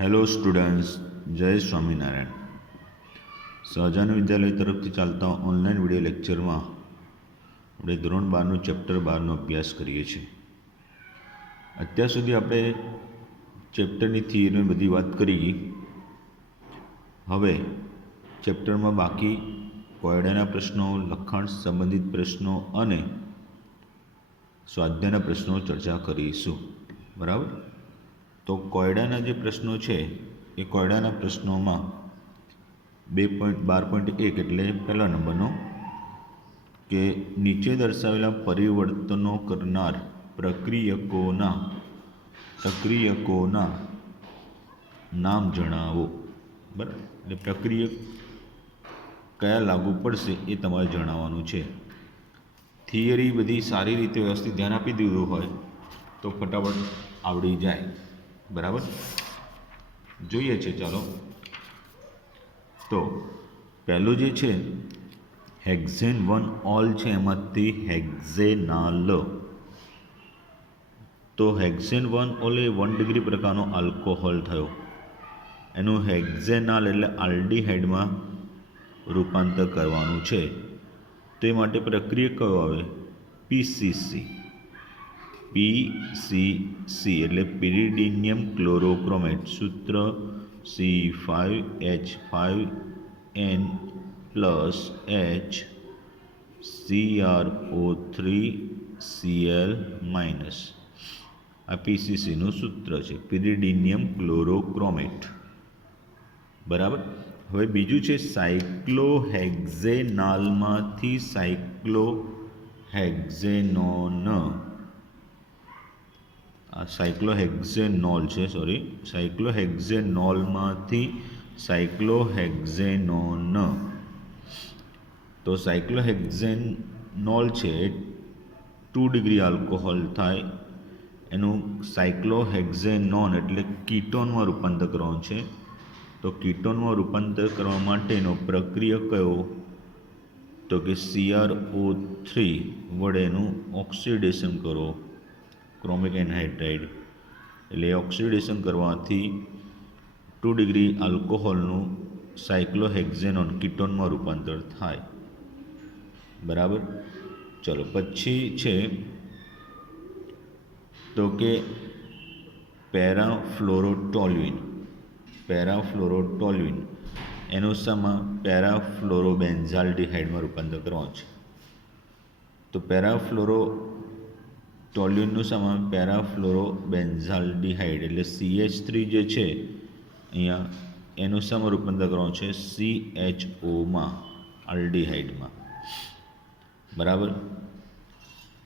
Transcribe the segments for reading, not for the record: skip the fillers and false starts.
Hello students, જય સ્વામિનારાયણ. સહજાનંદ વિદ્યાલય તરફથી ચાલતા ઓનલાઈન વિડીયો લેક્ચરમાં આપણે ધોરણ 12નું ચેપ્ટર 12નો અભ્યાસ કરીએ છીએ. અત્યાર સુધી આપણે ચેપ્ટરની થિયરીની બધી વાત કરી. હવે ચેપ્ટરમાં બાકી કોયડાના પ્રશ્નો, લખાણ સંબંધિત પ્રશ્નો અને સ્વાધ્યાયના પ્રશ્નો ચર્ચા કરીશું. બરાબર? તો કોયડાના જે પ્રશ્નો છે એ કોયડાના પ્રશ્નોમાં 2.12.1 એટલે પહેલા નંબરનો કે નીચે દર્શાવેલા પરિવર્તનો કરનાર પ્રક્રિયકોના નામ જણાવો. બરાબર? એટલે પ્રક્રિયક કયા લાગુ પડશે એ તમારે જણાવવાનું છે. થિયરી બધી સારી રીતે વ્યવસ્થિત ધ્યાન આપી દીધું હોય તો ફટાફટ આવડી જાય. બરાબર? જોઈએ છે. ચાલો, તો પહેલું જે છે હેક્ઝેન 1 ઓલ છે, એમાંથી હેક્ઝેનાલ. તો હેક્ઝેન 1 ઓલ એ 1 ડિગ્રી પ્રકારનો આલ્કોહોલ થયો. એનું હેક્ઝેનાલ એટલે આલ્ડીહાઇડમાં રૂપાંતર કરવાનું છે. તે માટે પ્રક્રિયા કયો આવે? પીસીસી. પીસીસી એટલે પિરિડિનિયમ ક્લોરોક્રોમેટ. સૂત્ર C5H5N plus H CrO3Cl minus. આ પીસીસીનું સૂત્ર છે, પિરિડિનિયમ ક્લોરોક્રોમેટ. બરાબર. હવે બીજું છે સાયક્લોહેક્ઝેનાલમાંથી સાયક્લોહેક્ઝેનોન. આ સાયક્લોહેક્ઝેનોલ છે, સાયક્લોહેક્ઝેનોલમાંથી સાયક્લોહેક્ઝેનોન. તો સાયક્લોહેક્ઝેનોલ છે 2 ડિગ્રી આલ્કોહોલ થાય. એનું સાયક્લોહેક્ઝેનોન એટલે કીટોનમાં રૂપાંતર કરવાનું છે. તો કીટોનમાં રૂપાંતર કરવા માટેનો પ્રક્રિયા કયો? તો કે CrO3 વડે એનું ઓક્સિડેશન કરો. ક્રોમિક એનહાઇડ્રાઇડ એટલે ઓક્સિડેશન કરવાથી 2 ડિગ્રી આલ્કોહોલનું સાયક્લોહેક્ઝેનોન કીટોનમાં રૂપાંતર થાય. બરાબર. ચલો, પછી છે તો કે પેરાફ્લોરોટોલ્યુઇન એનું શામાં? પેરાફ્લોરોબેન્ઝાલ્ડિહાઇડમાં રૂપાંતર કરવાનું છે. તો પેરાફ્લોરોટોલ્યુઇનનું શામાં? પેરાફ્લોરોબેન્ઝાલ્ડિહાઇડ એટલે CH3 જે છે અહીંયા એનું શામાં રૂપાંતર કરવાનું છે? CHOમાં, આલ્ડિહાઇડમાં. બરાબર.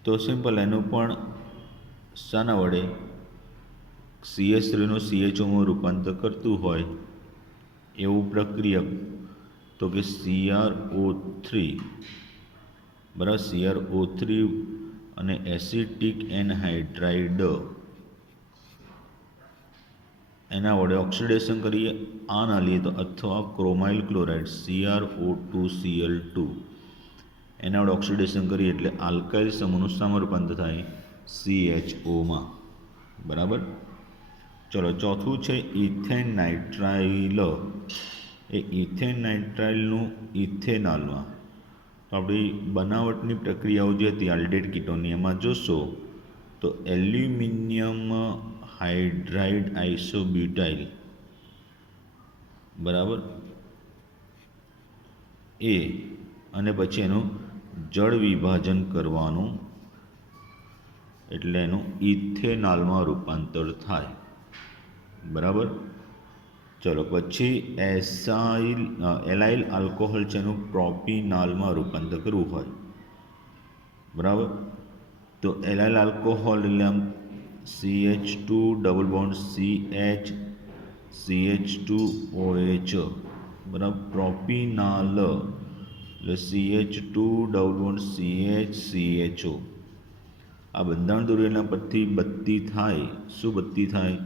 તો સિમ્પલ, એનું પણ શાના વડે? CH3નું CHOમાં રૂપાંતર કરતું હોય એવું પ્રક્રિયક તો કે CrO3. બરાબર. CrO3 અને એસિટિક એનહાઇડ્રાઇડ એના વડે ઓક્સિડેશન કરીએ. આ ના લઈએ તો અથવા ક્રોમાઇલ ક્લોરાઇડ CrO2Cl2 એના વડે ઓક્સિડેશન કરીએ એટલે આલ્કાઇલ સમૂહનું શામાં રૂપાંતર થાય? CHOમાં. બરાબર. ચલો, ચોથું છે ઇથેન નાઇટ્રાઇલ. એ ઇથેન નાઇટ્રાઇલનું ઇથેનાલમાં તો આપણી બનાવટની પ્રક્રિયાઓ જે હતી આલ્ડેટ કીટોનની એમાં જોશો તો એલ્યુમિનિયમ હાઇડ્રાઇડ આઇસોબ્યુટાઇલ. બરાબર. એ અને પછી એનું જળ વિભાજન કરવાનું એટલે એનું ઇથેનાલમાં રૂપાંતર થાય. બરાબર. ચલો, પછી એલાઇલ આલ્કોહોલ છે એનું પ્રોપિનાલમાં રૂપાંતર કરવું હોય. બરાબર. તો એલાઇલ આલ્કોહોલ એટલે આમ CH2 double bond CH CH2OH. બરાબર. પ્રોપિનાલ એટલે CH2 double bond CH CHO. આ બંધારણ દોરેલા પરથી બત્તી થાય. શું બત્તી થાય?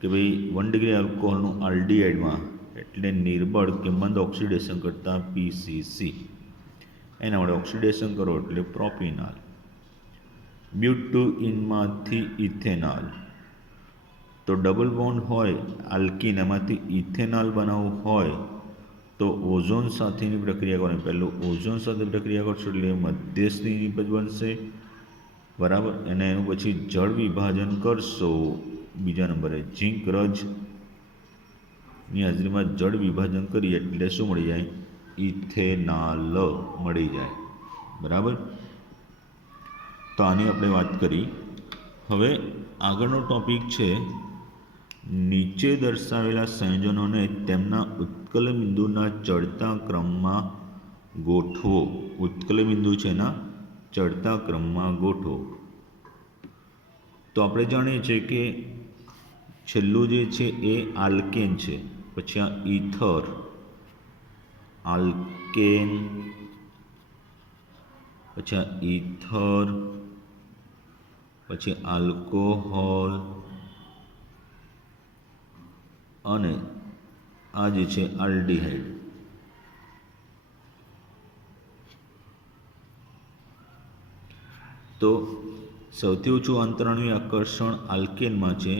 કે ભાઈ 1 ડિગ્રી આલ્કોહોલનું આલ્ડીહાઇડમાં એટલે નિર્બળ કે મંદ ઓક્સિડેશન કરતાં પીસીસી એના વડે ઓક્સિડેશન કરો એટલે પ્રોપિનાલ. બ્યુટુઇનમાંથી ઇથેનાલ. તો ડબલ બોન્ડ હોય આલ્કીન, એમાંથી ઇથેનોલ બનાવવું હોય તો ઓઝોન સાથેની પ્રક્રિયા કરવાની. પહેલું ઓઝોન સાથે પ્રક્રિયા કરશો એટલે મધ્યસ્થની નિપજ બનશે, બરાબર. અને એનું પછી જળ વિભાજન કરશો. બીજા નંબરે ઝીંક રજની હાજરીમાં જળ વિભાજન કરીએ એટલે શું મળી જાય? ઇથેનોલ મળી જાય, બરાબર. તો આની આપણે વાત કરી. હવે આગળનો ટોપિક છે નીચે દર્શાવેલા સંયોજનોને તેમના ઉત્કલ બિંદુના ચડતા ક્રમમાં ગોઠવો. ઉત્કલ બિંદુ છે એના ચડતા ક્રમમાં ગોઠવો. તો આપણે જાણીએ છીએ કે છેલ્લું જે છે એ આલ્કેન છે, પછી આ ઇથર, આલ્કેન, પછી આ ઇથર, પછી આલ્કોહોલ અને આ જે છે આલ્ડીહાઇડ. તો સૌથી ઓછું અંતરાણુય આકર્ષણ આલ્કેનમાં છે,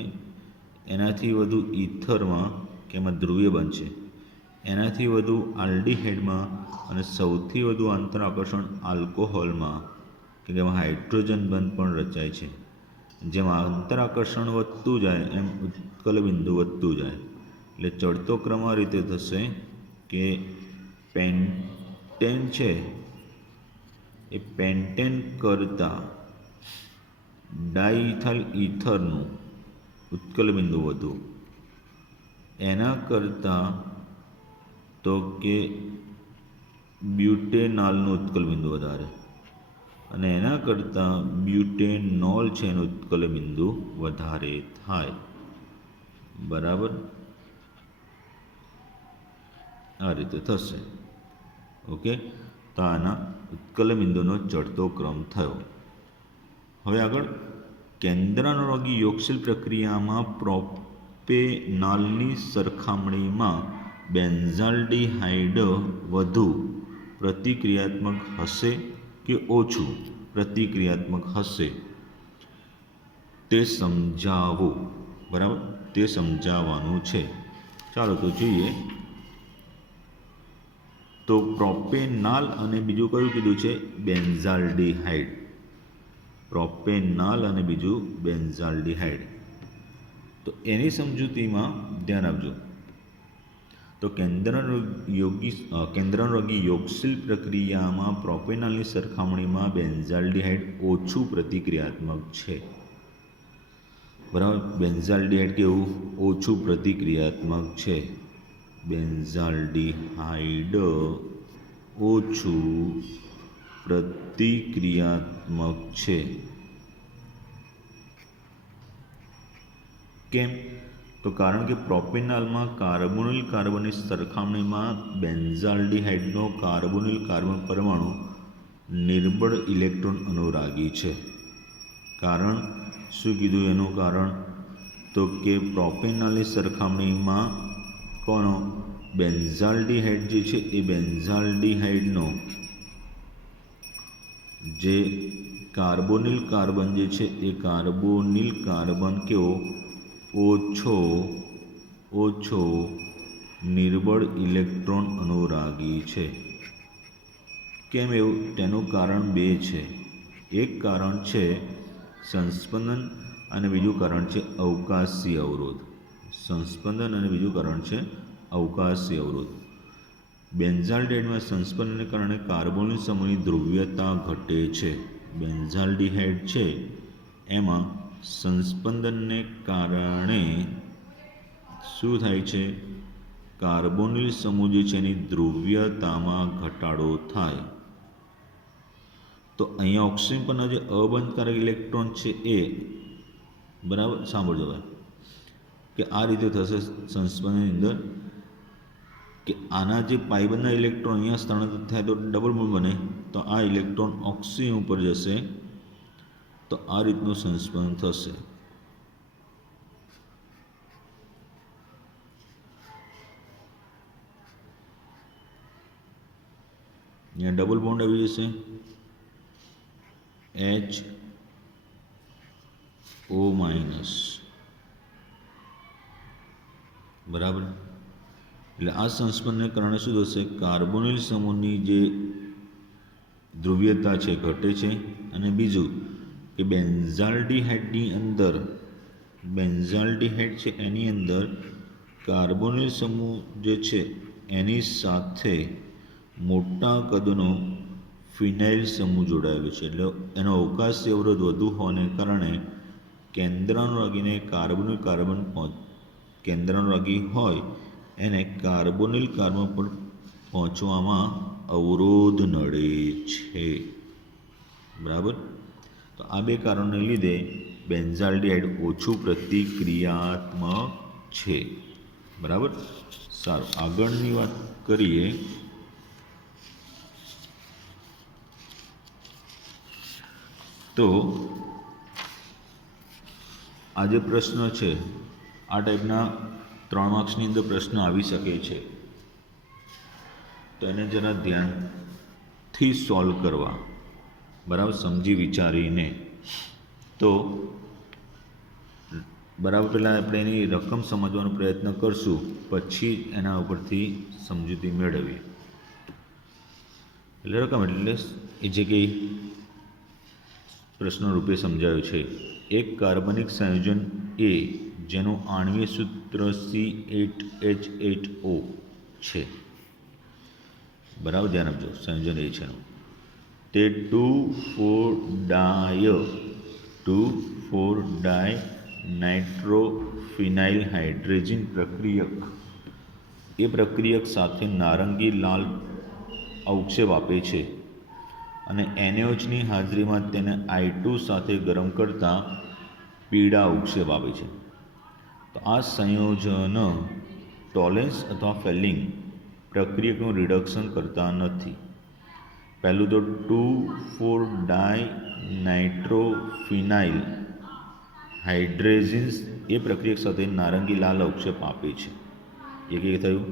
એનાથી વધુ ઇથરમાં કે એમાં ધ્રુવીય બનશે, એનાથી વધુ આલ્ડીહાઇડમાં અને સૌથી વધુ આંતર આકર્ષણ આલ્કોહોલમાં, કે એમાં હાઇડ્રોજન બંધ પણ રચાય છે. જેમ આંતર આકર્ષણ વધતું જાય એમ ઉત્કલ બિંદુ વધતું જાય. એટલે ચડતો ક્રમ આ રીતે થશે કે પેન્ટેન છે એ પેન્ટેન કરતાં ડાઇથાઇલ ઇથરનું ઉત્કલ બિંદુ વધુ, એના કરતાં તો કે બ્યુટેનોલનું ઉત્કલ બિંદુ વધારે, અને એના કરતાં બ્યુટેનોલ છે એનું ઉત્કલ બિંદુ વધારે થાય, બરાબર. આ રીતે થશે. ઓકે, તો આના ઉત્કલ બિંદુનો ચડતો ક્રમ થયો. હવે આગળ કેન્દ્રાનુરાગી યોગશીલ પ્રક્રિયામાં પ્રોપેનોલની સરખામણીમાં બેન્ઝાલ્ડીહાઇડ વધુ પ્રતિક્રિયાત્મક હશે કે ઓછું પ્રતિક્રિયાત્મક હશે તે સમજાવો, બરાબર. તે સમજાવવાનું છે. ચાલો તો જોઈએ. તો પ્રોપેનોલ અને બીજું કયું કીધું છે? બેન્ઝાલ્ડીહાઇડ. પ્રોપેનોલ અને બીજું બેન્ઝાલ્ડીહાઇડ. તો એની સમજૂતીમાં ધ્યાન આપજો. તો કેન્દ્રાનુરાગી યોગશીલ પ્રક્રિયામાં પ્રોપેનોલની સરખામણીમાં બેન્ઝાલ્ડીહાઇડ ઓછું પ્રતિક્રિયાત્મક છે, બરાબર. બેન્ઝાલ્ડીહાઇડ કેવું? ઓછું પ્રતિક્રિયાત્મક છે. બેન્ઝાલ્ડીહાઇડ ઓછું પ્રતિક્રિયાત્મક છે. કેમ? તો કારણ કે પ્રોપેનોલમાં કાર્બોનિલ કાર્બનની સરખામણીમાં બેન્ઝાલ્ડીહાઇડનો કાર્બોનિલ કાર્બન પરમાણુ નિર્બળ ઇલેક્ટ્રોન અનુરાગી છે. કારણ શું કીધું એનું કારણ? તો કે પ્રોપેનોલની સરખામણીમાં કોનો? બેન્ઝાલ્ડીહાઇડ જે છે એ બેન્ઝાલ્ડીહાઇડનો જે કાર્બોનિલ કાર્બન જે છે એ કાર્બોનિલ કાર્બન કેવો? ઓછો નિર્બળ ઇલેક્ટ્રોન અનુરાગી છે. કેમ એવું? તેનું કારણ બે છે. એક કારણ છે સંસ્પંદન અને બીજું કારણ છે અવકાશી અવરોધ. સંસ્પંદન અને બીજું કારણ છે અવકાશી અવરોધ. બેન્ઝાલ્ડીહાઇડમાં સંસ્પંદનને કારણે કાર્બોનિલ સમૂહની ધ્રુવીયતા ઘટે છે. બેન્ઝાલ્ડીહાઇડ છે એમાં સંસ્પંદનને કારણે શું થાય છે? કાર્બોનિલ સમૂહ જે છે એની ધ્રુવીયતામાં ઘટાડો થાય. તો અહીંયા ઓક્સિજન પરના જે અબંધકારક ઇલેક્ટ્રોન છે એ, બરાબર, સાંભળજો ભાઈ, કે આ રીતે થશે સંસ્પંદનની અંદર કે આના જે પાઇબંધના ઇલેક્ટ્રોન અહીંયા સ્થળાંતરિત થાય તો ડબલ બોન્ડ બને, તો આ ઇલેક્ટ્રોન ઓક્સિજન ઉપર જશે, તો આ રીતનું સંસ્પંદન થશે. અહીંયા ડબલ બોન્ડ આવી જશે, HO-, બરાબર. એટલે આ સંસ્પંદને કારણે શું થશે? કાર્બોનિલ સમૂહની જે ધ્રુવીયતા છે ઘટે છે. અને બીજું કે બેન્ઝાલ્ડિહાઇડ છે એની અંદર કાર્બોનિલ સમૂહ જે છે એની સાથે મોટા કદનો ફિનાઇલ સમૂહ જોડાયેલો છે. એટલે એનો અવકાશી અવરોધ વધુ હોવાને કારણે કેન્દ્રાનુરાગીને કેન્દ્રાનુરાગી હોય એને કાર્બોનિલ કાર્બન પર પહોંચવામાં અવરોધ નડે છે. બરાબર. તો આ બે કારણોને લીધે બેન્ઝાલ્ડિહાઇડ ઓછું પ્રતિક્રિયાત્મક છે. બરાબર. સારું, આગળની વાત કરીએ તો આ જે પ્રશ્ન છે આ ટાઈપના 3 માર્ક્સની અંદર પ્રશ્ન આવી શકે છે. તો એને જરા ધ્યાનથી સોલ્વ કરવા, બરાબર, સમજી વિચારીને. તો બરાબર પહેલાં આપણે એની રકમ સમજવાનો પ્રયત્ન કરશું, પછી એના ઉપરથી સમજૂતી મેળવીએ. એટલે રકમ એટલે એ જે કંઈ પ્રશ્ન રૂપે સમજાયું છે, એક કાર્બનિક સંયોજન એ જેનું આણ્વીય સૂત્ર C8H8O છે. બરાબર, ધ્યાન આપજો, સંયોજન એ છે એનું. તે 2,4-ડાય નાઇટ્રોફિનાઇલ હાઇડ્રેઝિન પ્રક્રિયક એ પ્રક્રિયક સાથે નારંગી લાલ અવક્ષેપ આપે છે અને NaOHની હાજરીમાં તેને I2 સાથે ગરમ કરતાં પીળા અવક્ષેપ આપે છે. તો આ સંયોજન ટોલેન્સ અથવા ફેલિંગ પ્રક્રિયકનું રિડક્શન કરતા નથી. પહેલું તો 2,4-ડાય નાઇટ્રોફિનાઇલ હાઇડ્રેઝિન્સ એ પ્રક્રિયક સાથે નારંગી લાલ અવક્ષેપ આપે છે. એ થયું.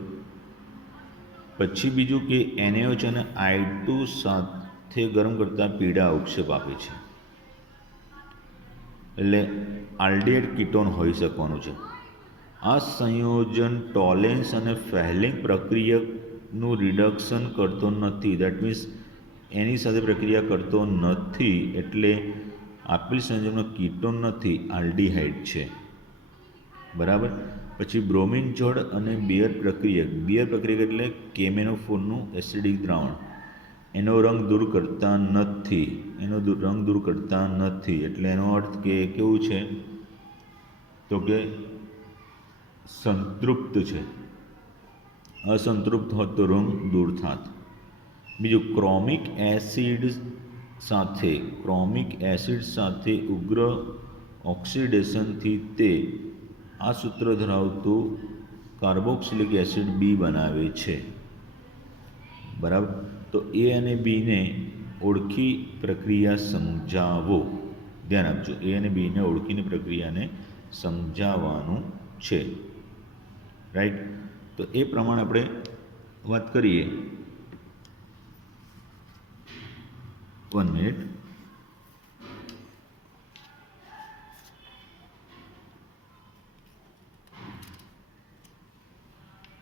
પછી બીજું કે NaOH અને I2 સાથે ગરમ કરતાં પીળા અવક્ષેપ આપે છે. એટલે આલ્ડિહાઇડ કીટોન હોઈ શકવાનું છે. આ સંયોજન ટોલેન્સ અને ફેલિંગ પ્રક્રિયકનું રિડક્શન કરતો નથી. દેટ મીન્સ એની સાથે પ્રક્રિયા કરતો નથી, એટલે આપેલ સંયોજનમાં કીટોન નથી, આલ્ડિહાઇડ છે. બરાબર. પછી બ્રોમિન જળ અને બિયર પ્રક્રિયક એટલે કેમેનોફોરનું એસિડિક દ્રાવણ એનો રંગ દૂર કરતા નથી. એટલે એનો અર્થ કે કેવું છે તો કે સંતૃપ્ત છે. અસંતૃપ્ત હોત તો રંગ દૂર થાત. બીજું, ક્રોમિક એસિડ સાથે ઉગ્ર ઓક્સિડેશનથી તે આ સૂત્ર ધરાવતું કાર્બોક્સિલિક એસિડ B બનાવે છે. બરાબર. તો A અને Bને ઓળખી પ્રક્રિયા સમજાવો. ધ્યાન આપજો, A અને Bને ઓળખીને પ્રક્રિયાને સમજાવવાનું છે. રાઈટ. તો એ પ્રમાણે આપણે વાત કરીએ. 1 મિનિટ.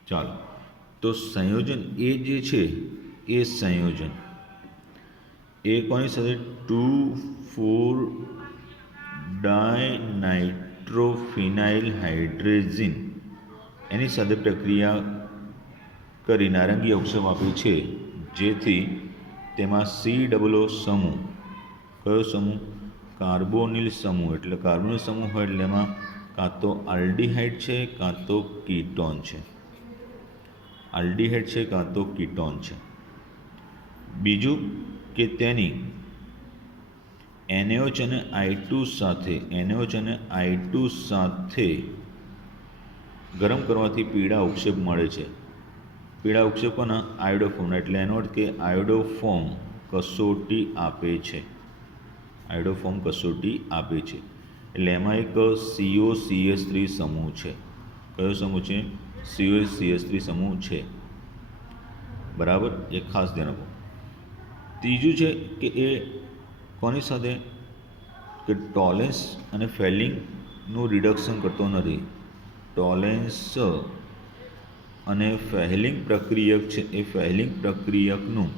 ચાલો, તો સંયોજન એ જે છે એ સંયોજન એ કોની સાથે 2,4-ડાય નાઇટ્રોફિનાઇલ હાઇડ્રેઝિન એની સાથે પ્રક્રિયા કરી નારંગી અવક્ષેપ આપે છે, જેથી તેમાં COO સમૂહ, કયો સમૂહ? કાર્બોનિલ સમૂહ. એટલે કાર્બોનિલ સમૂહ હોય એટલે એમાં કાં તો આલ્ડિહાઇડ છે કાં તો કીટોન છે. બીજું કે તેની NaOH અને I2 સાથે ગરમ કરવાથી પીળા અવક્ષેપ મળે છે. પીળા અવક્ષેપ કોના? આયોડોફોર્મના. એટલે એનો અર્થ કે આયોડોફોર્મ કસોટી આપે છે. એટલે એમાં એક COCH3 સમૂહ છે. કયો સમૂહ છે? COCH3 સમૂહ છે. બરાબર, એ ખાસ ધ્યાન આપો. ત્રીજું છે કે એ કોની સાથે? કે ટોલેન્સ અને ફેલિંગનું રિડક્શન કરતો નથી. ટોલેન્સ અને ફેહલિંગ પ્રક્રિયક છે એ ફેહલિંગ પ્રક્રિયકનું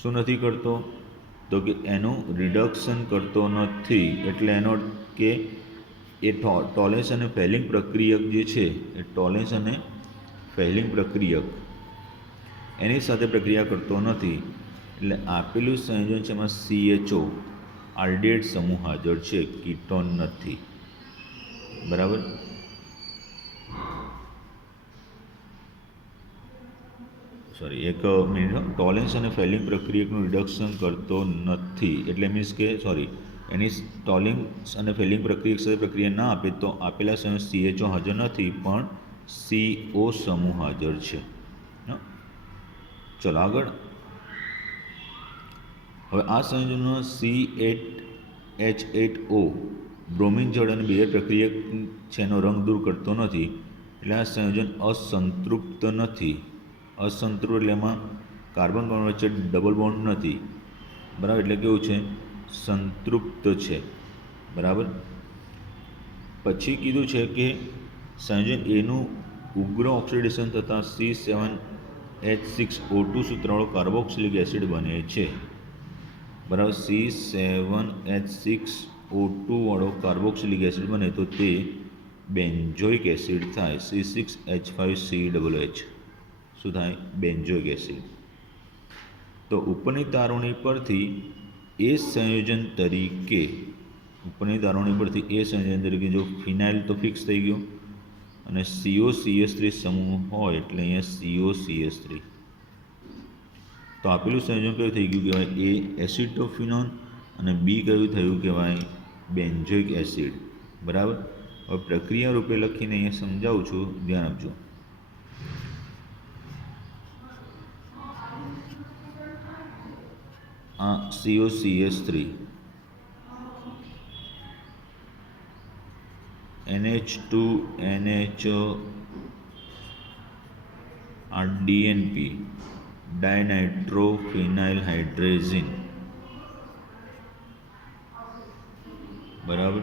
શું નથી કરતો? તો કે એનું રિડક્શન કરતો નથી. એટલે એનો કે એ ટોલેન્સ અને ફેહલિંગ પ્રક્રિયક જે છે એ ટોલેન્સ અને ફેહલિંગ પ્રક્રિયક એની સાથે પ્રક્રિયા કરતો નથી. એટલે આપેલું સંયોજન છે એમાં CHO આલ્ડિહાઇડ સમૂહ હાજર છે, કીટોન નથી. બરાબર. એક મિનિટ. ટોલેન્સ અને ફેહલિંગ પ્રક્રિયકનું રિડક્શન કરતો નથી એટલે મીન્સ કે એની ટોલેન્સ અને ફેહલિંગ પ્રક્રિયક સાથે પ્રક્રિયા ના આપે તો આપેલા સંયોજન CHO હાજર નથી પણ CO સમૂહ હાજર છે. ચલો આગળ. હવે આ સંયોજનમાં C8H8O બ્રોમિન જળ અને બેયર પ્રક્રિયક છે એનો રંગ દૂર કરતો નથી. એટલે આ સંયોજન અસંતૃપ્ત નથી. અસંતૃપ્ત એટલે એમાં કાર્બન પરમાણુ વચ્ચે ડબલ બોન્ડ નથી. બરાબર. એટલે કેવું છે? સંતૃપ્ત છે. બરાબર. પછી કીધું છે કે સંયોજન એનું ઉગ્ર ઓક્સિડેશન થતાં C7H6O2 સૂત્રવાળો કાર્બોક્સિલિક એસિડ બને છે. બરાબર. C7H6O2 વાળો કાર્બોક્સિલિક એસિડ બને તો તે બેન્ઝોઇક એસિડ થાય. C6H5COOH શું થાય? Benzoic acid. તો ઉપરની તારવણી પરથી એ સંયોજન તરીકે જો ફિનાઇલ તો ફિક્સ થઈ ગયો અને COCH3 સમૂહ હોય એટલે અહીંયા COCH3. તો આપેલું સંયોજન કયું થઈ ગયું કહેવાય? એ એસિટોફિનોન અને બી કયું થયું કહેવાય? Benzoic acid. બરાબર. હવે પ્રક્રિયા રૂપે લખીને અહીંયા સમજાવું છું, ધ્યાન આપજો. આ COCH3 NH2NH આ DNP ડાયનાઇટ્રોફિનાઇલ હાઇડ્રેઝિન. બરાબર.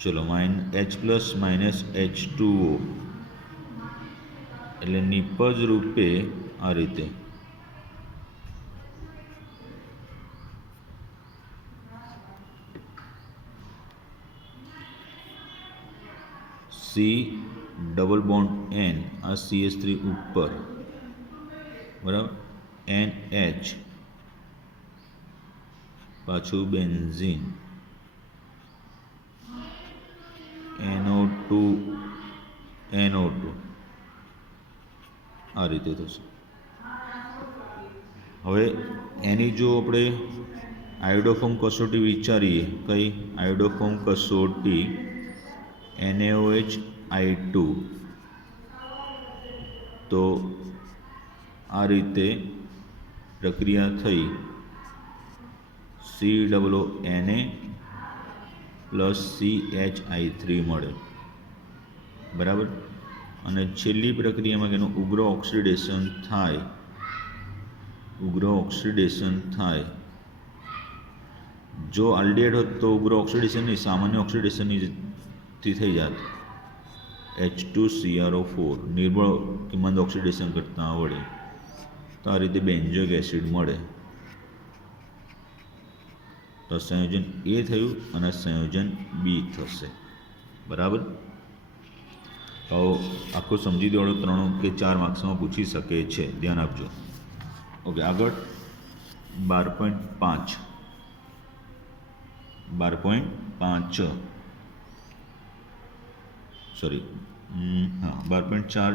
ચલો H+ H2O એટલે નિપજ રૂપે આ રીતે C ડબલ બોન્ડ N આ CH3 ઉપર. બરાબર. NH પાછું બેન્ઝીન NO2 આ રીતે થશે. હવે એની જો આપણે આયોડોફોર્મ કસોટી વિચારીએ, કઈ આયોડોફોર્મ કસોટી NaOH I2, તો આ રીતે પ્રક્રિયા થઈ COONA પ્લસ CHI3 મળે. બરાબર. અને છેલ્લી પ્રક્રિયામાં એનું ઉગ્ર ઓક્સિડેશન થાય. જો આલ્ડિહાઇડ હોત તો ઉગ્ર ઓક્સિડેશન નહીં, સામાન્ય ઓક્સિડેશનથી થઈ જાત. H2CrO4 નિર્બળ કે મંદ ઓક્સિડેશન કરતાં આવડે તો આ રીતે બેન્ઝોઇક એસિડ મળે. તો સંયોજન એ થયું અને સંયોજન બી થશે. બરાબર. તો આખું સમજી દેવાળો 3 કે 4 માર્ક્સમાં પૂછી શકે છે, ધ્યાન આપજો. ઓકે. આગળ 12.5 12.4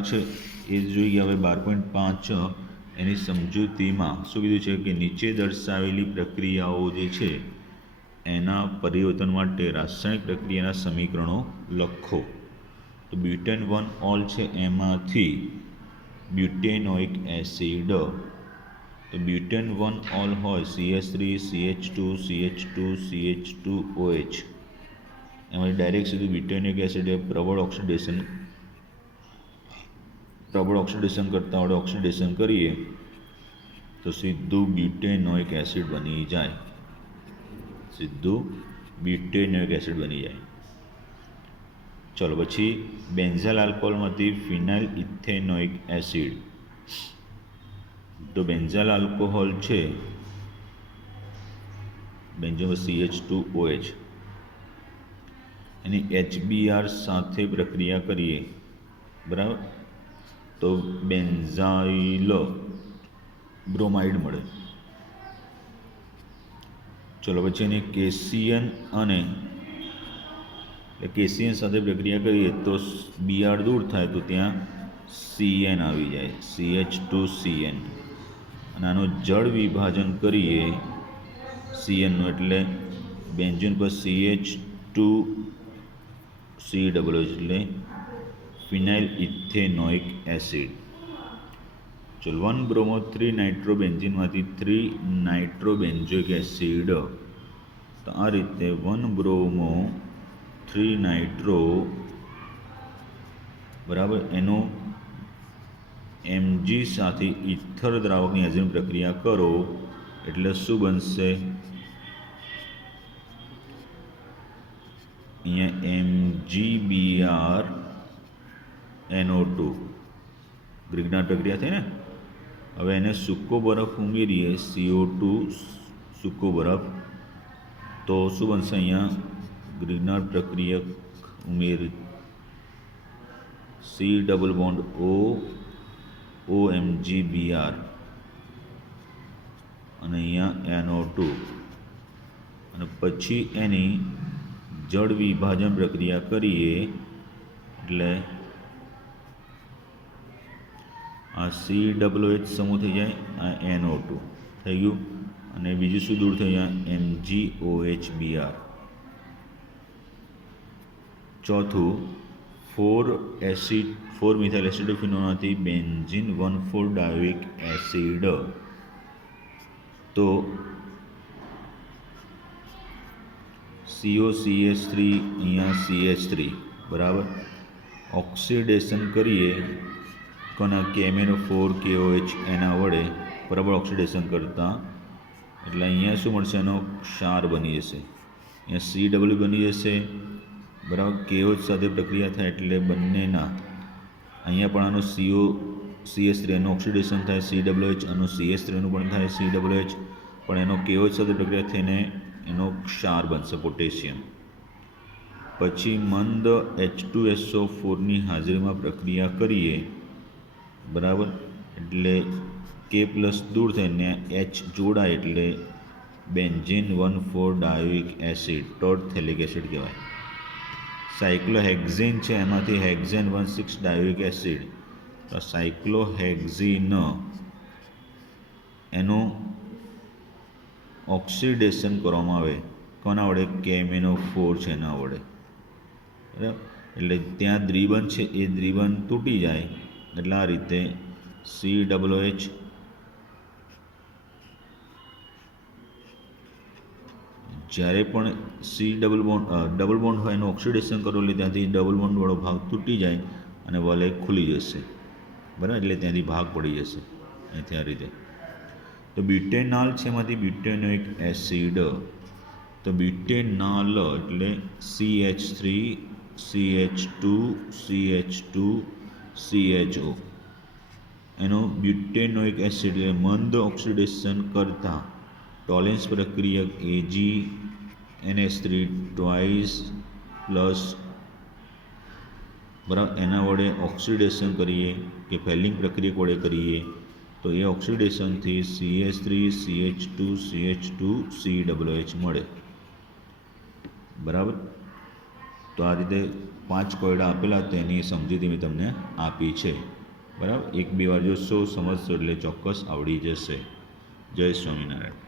છે એ જોઈએ. હવે 12.5 એની સમજૂતીમાં શું કીધું છે કે નીચે દર્શાવેલી પ્રક્રિયાઓ જે છે એના પરિવર્તન માટે રાસાયણિક પ્રક્રિયાના સમીકરણો લખો. તો બ્યુટેન 1 ઓલ છે એમાંથી બ્યુટેનોઇક એસિડ. તો બ્યુટેન 1 ઓલ હોય CH3 CH2 CH2 CH2OH એમાં ડાયરેક્ટ સીધું બ્યુટેનોઇક એસિડ પ્રબળ ઓક્સિડેશન કરતાં વડે ઓક્સિડેશન કરીએ તો સીધું બ્યુટેનોઇક એસિડ બની જાય. ચલો પછી બેન્ઝાઇલ આલ્કોહોલમાંથી ફિનાઇલ ઇથેનોઇક એસિડ. તો બેન્ઝાઇલ આલ્કોહોલ છે, બેન્ઝો CH2OH, એની HBr સાથે પ્રક્રિયા કરીએ, બરાબર, તો બેન્ઝાઇલ બ્રોમાઇડ મળે. ચલો પછી એની કેસિયન અને કેસિયન સાથે પ્રક્રિયા કરીએ તો Br દૂર થાય તો ત્યાં Cn આવી જાય, CH2Cn, અને આનું જળ વિભાજન કરીએ Cnનું એટલે બેન્ઝીન પર CH2COOH એટલે ફિનાઇલ ઇથેનોઇક એસિડ. ચલો 1 બ્રોમો 3 નાઇટ્રોબેન્ઝીનમાંથી 3 નાઇટ્રોબેન્ઝોઇક એસિડ. તો આ રીતે 1 બ્રોમો 3 નાઇટ્રો, બરાબર, એનો Mg સાથે ઇથર દ્રાવકની હાજરીમાં પ્રક્રિયા કરો એટલે શું બનશે? અહીંયા MgBr NO2 ગ્રિગ્નાર્ડ પ્રક્રિયા થઈ ને. હવે એને સૂકો બરફ ઉમેરીએ, CO2 સૂકો બરફ, તો શું બનશે? અહીંયા ગ્રિગ્નાર્ડ પ્રક્રિયક ઉમેરી C double bond O OMgBr અને અહીંયા NO2, અને પછી એની જળ વિભાજન પ્રક્રિયા કરીએ એટલે આ COOH સમૂહ થઈ જાય, આ NO2 થઈ ગયું, અને બીજું શું દૂર થઈ જાય? MgOHBr. ચોથું 4 મિથાઇલ એસિડોફિનોલમાંથી બેન્ઝીન 1,4 ડાયોઇક એસિડ. તો COCH3 અહીંયા CH3, બરાબર, ઓક્સિડેશન કરીએ કોના? KMnO4 KOH એના વડે, બરાબર, ઓક્સિડેશન કરતાં એટલે અહીંયા શું મળશે? એનો ક્ષાર બની જશે, અહીંયા CW બની જશે, બરાબર. KOH સાથે પ્રક્રિયા થાય એટલે બંનેના અહીંયા પણ આનો CH3 એનું ઓક્સિડેશન થાય, COOH આનું CH3નું પણ થાય, COOH પણ એનો KOH સાથે પ્રક્રિયા થઈને એનો ક્ષાર બનશે, પોટેશિયમ. પછી મંદ H2SO4ની હાજરીમાં પ્રક્રિયા કરીએ, બરાબર, એટલે K+ દૂર થઈને H જોડાય એટલે બેન્ઝીન 1,4 ડાયોઇક એસિડ, ટોર્થેલિક એસિડ કહેવાય. સાયક્લોહેક્ઝીન છે, એમાંથી હેક્ઝેન 1,6 ડાયોઇક એસિડ. તો સાયક્લોહેક્ઝીન એનું ઓક્સિડેશન કરવામાં આવે કોના વડે? KMnO4 છે એના વડે, બરાબર, એટલે ત્યાં દ્વિબંધ છે એ દ્વિબંધ તૂટી જાય એટલે આ રીતે COOH જ્યારે પણ ડબલ બોન્ડ હોય એનું ઓક્સિડેશન કરો એટલે ત્યાંથી ડબલ બોન્ડવાળો ભાગ તૂટી જાય અને વલય ખુલી જશે, બરાબર, એટલે ત્યાંથી ભાગ પડી જશે અહીંથી આ રીતે. તો બ્યુટેનાલ છે, એમાંથી બ્યુટેનોઇક એસિડ. તો બ્યુટેનાલ એટલે CH3 CH2 CH2 CHO, એનો બ્યુટેનોઇક એસિડ એટલે મંદ ઓક્સિડેશન કરતાં ટોલેન્સ પ્રક્રિયક AgNH3 ટ્વાઇસ પ્લસ, બરાબર, એના વડે ઓક્સિડેશન કરીએ કે ફેલિંગ પ્રક્રિયક વડે કરીએ તો એ ઓક્સિડેશનથી CH3 CH2 CH2 COOH મળે, બરાબર. તો આ રીતે 5 કોયડા આપેલા તેની સમજૂતી મેં તમને આપી છે, બરાબર. 1-2 વાર જોશો, સમજશો એટલે ચોક્કસ આવડી જશે. જય સ્વામિનારાયણ.